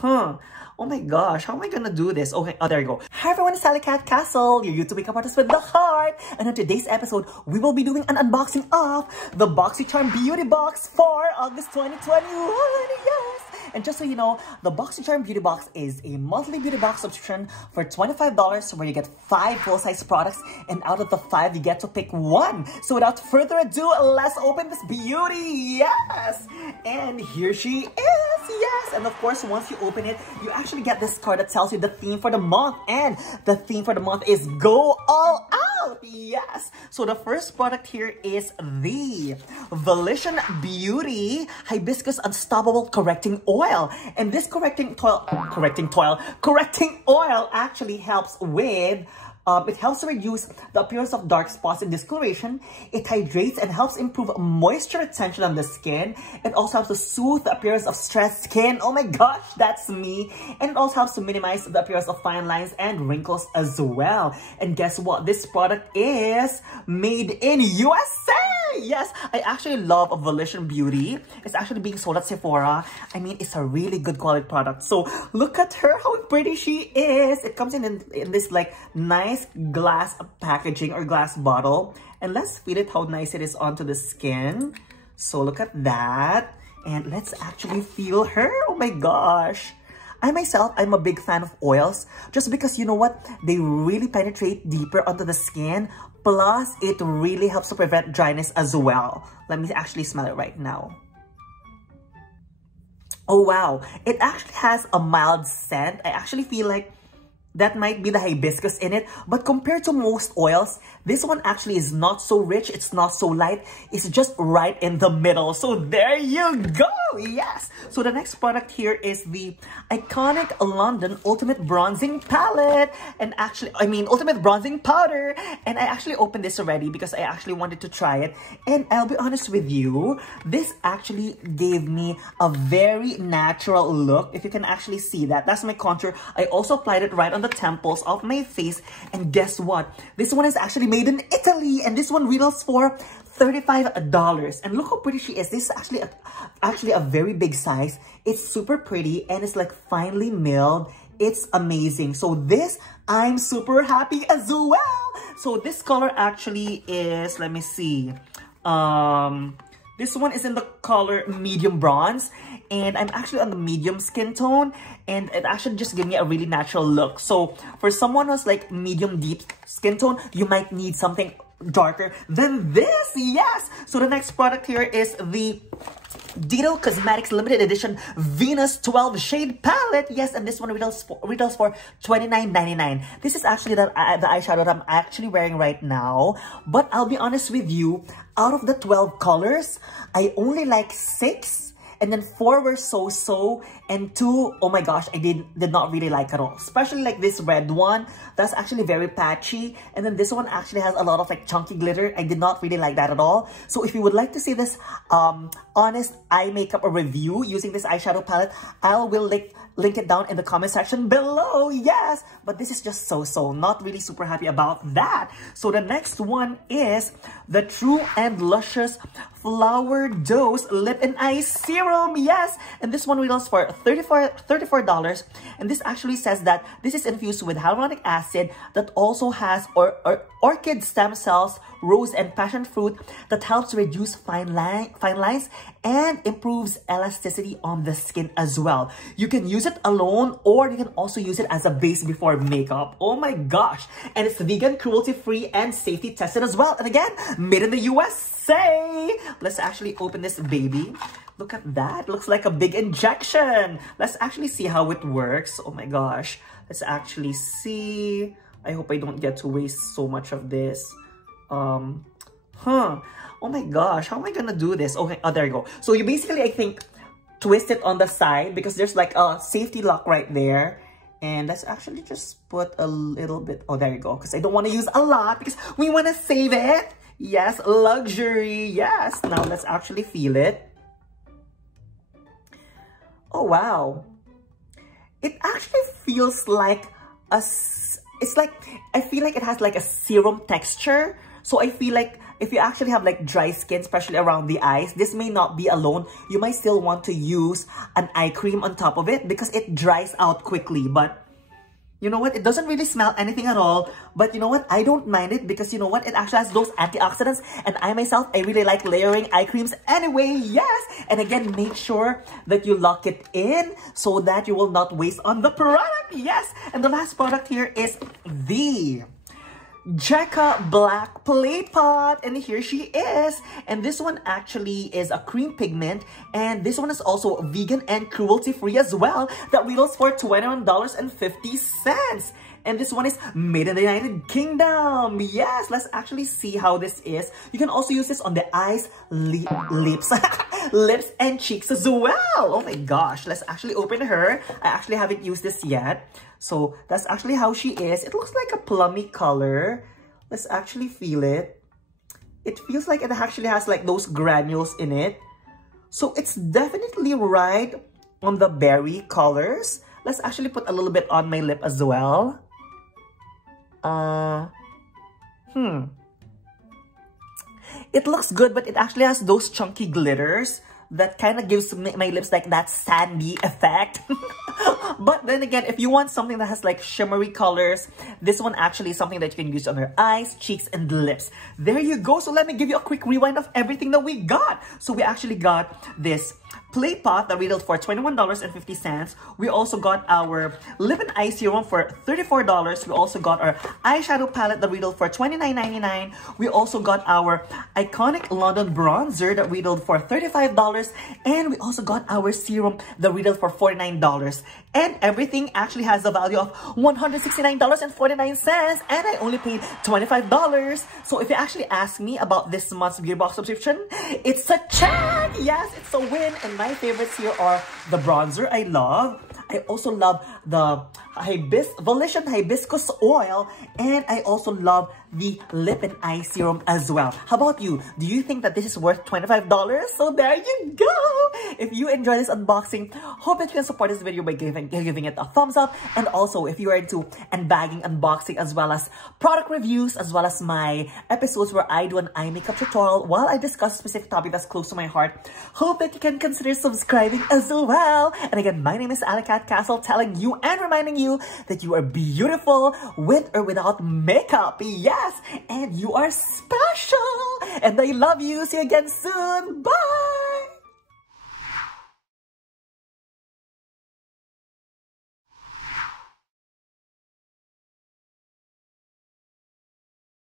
Huh. Oh my gosh, how am I gonna do this? Okay, oh, there you go. Hi everyone, it's Sally Cat Castle, your YouTube makeup artist with the heart. And on today's episode, we will be doing an unboxing of the Boxycharm Beauty Box for August 2021. Yes! And just so you know, the Boxycharm Beauty Box is a monthly beauty box subscription for $25 where you get 5 full-size products, and out of the 5, you get to pick 1. So without further ado, let's open this beauty. Yes! And here she is. Yes! And of course, once you open it, you actually get this card that tells you the theme for the month. And the theme for the month is Go All Out. Yes! So the first product here is the Volition Beauty Hibiscus Unstoppable Correcting Oil. And this correcting oil actually helps with it helps to reduce the appearance of dark spots and discoloration. It hydrates and helps improve moisture retention on the skin. It also helps to soothe the appearance of stressed skin. Oh my gosh, that's me. And it also helps to minimize the appearance of fine lines and wrinkles as well. And guess what? This product is made in USA. Yes, I actually love Volition Beauty. It's actually being sold at Sephora. I mean, it's a really good quality product. So look at her, how pretty she is. It comes in this like nice glass packaging or glass bottle. And let's feel it, how nice it is onto the skin. So look at that. And let's actually feel her. Oh my gosh. I myself, I'm a big fan of oils just because, you know what, they really penetrate deeper onto the skin. Plus, it really helps to prevent dryness as well. Let me actually smell it right now. Oh wow, it actually has a mild scent. I actually feel like that might be the hibiscus in it, but compared to most oils, this one actually is not so rich, it's not so light, it's just right in the middle. So there you go, yes! So the next product here is the iconic London Ultimate Bronzing Palette, and actually, Ultimate Bronzing Powder, and I actually opened this already because I actually wanted to try it, and I'll be honest with you, this actually gave me a very natural look. If you can actually see that, that's my contour. I also applied it right on the temples of my face, and guess what? This one is actually made in Italy, and this one retails for $35. And look how pretty she is. This is actually a very big size. It's super pretty and it's like finely milled. It's amazing. So this, I'm super happy as well. So this color actually is, let me see. This one is in the color medium bronze, and I'm actually on the medium skin tone, and it actually just gave me a really natural look. So for someone who's like medium deep skin tone, you might need something darker than this. Yes! So the next product here is the Dito Cosmetics Limited Edition Venus 12 Shade Palette. Yes, and this one retails for $29.99. This is actually the eyeshadow that I'm actually wearing right now. But I'll be honest with you, out of the 12 colors, I only like 6. And then 4 were so-so, and 2, oh my gosh, I did not really like at all. Especially like this red one, that's actually very patchy. And then this one actually has a lot of like chunky glitter. I did not really like that at all. So if you would like to see this honest eye makeup review using this eyeshadow palette, I will link it down in the comment section below. Yes, but this is just so-so. Not really super happy about that. So the next one is the True and Luscious Flower Dose Lip and Eye Serum. Yes, and this one retails for $34. And this actually says that this is infused with hyaluronic acid that also has orchid stem cells, rose and passion fruit that helps reduce fine lines and improves elasticity on the skin as well. You can use it alone, or you can also use it as a base before makeup. Oh my gosh. And it's vegan, cruelty-free, and safety tested as well. And again, made in the USA. Let's actually open this baby. Look at that. Looks like a big injection. Let's actually see how it works. Oh my gosh. Let's actually see. I hope I don't get to waste so much of this. Oh my gosh, how am I gonna do this? Okay, oh, there you go. So you basically, I think, twist it on the side because there's like a safety lock right there. And let's actually just put a little bit. Oh, there you go. Because I don't want to use a lot because we want to save it. Yes, luxury. Yes. Now let's actually feel it. Oh, wow. It actually feels like it's like, I feel like it has like a serum texture. So I feel like if you actually have like dry skin, especially around the eyes, this may not be alone. You might still want to use an eye cream on top of it because it dries out quickly. But you know what? It doesn't really smell anything at all. But you know what? I don't mind it because you know what? It actually has those antioxidants. And I myself, I really like layering eye creams anyway. Yes! And again, make sure that you lock it in so that you will not waste on the product. Yes! And the last product here is the Jacka Black Playpot, and here she is. And this one actually is a cream pigment, and this one is also vegan and cruelty-free as well. That retails for $21.50. And this one is made in the United Kingdom. Yes, let's actually see how this is. You can also use this on the eyes, lips, lips and cheeks as well. Oh my gosh, let's actually open her. I actually haven't used this yet. So that's actually how she is. It looks like a plummy color. Let's actually feel it. It feels like it actually has like those granules in it. So it's definitely right on the berry colors. Let's actually put a little bit on my lip as well. It looks good, but it actually has those chunky glitters that kind of gives my lips like that sandy effect. But then again, if you want something that has like shimmery colors, this one actually is something that you can use on your eyes, cheeks, and lips. There you go. So let me give you a quick rewind of everything that we got. So we actually got this Playpot that retailed for $21.50. We also got our lip and eye serum for $34. We also got our eyeshadow palette that retailed for $29.99. We also got our iconic London bronzer that retailed for $35. And we also got our serum that retailed for $49. And everything actually has a value of $169.49. And I only paid $25. So if you actually ask me about this month's Beauty Box subscription, it's a check! Yes, it's a win. And my favorites here are the bronzer I love. I also love the Volition Hibiscus oil. And I also love the lip and eye serum as well. How about you? Do you think that this is worth $25? So there you go! If you enjoy this unboxing, hope that you can support this video by giving it a thumbs up. And also, if you are into bagging, unboxing, as well as product reviews, as well as my episodes where I do an eye makeup tutorial while I discuss a specific topic that's close to my heart, hope that you can consider subscribing as well. And again, my name is Alicat Castle, telling you and reminding you that you are beautiful with or without makeup. Yes, and you are special. And I love you. See you again soon. Bye!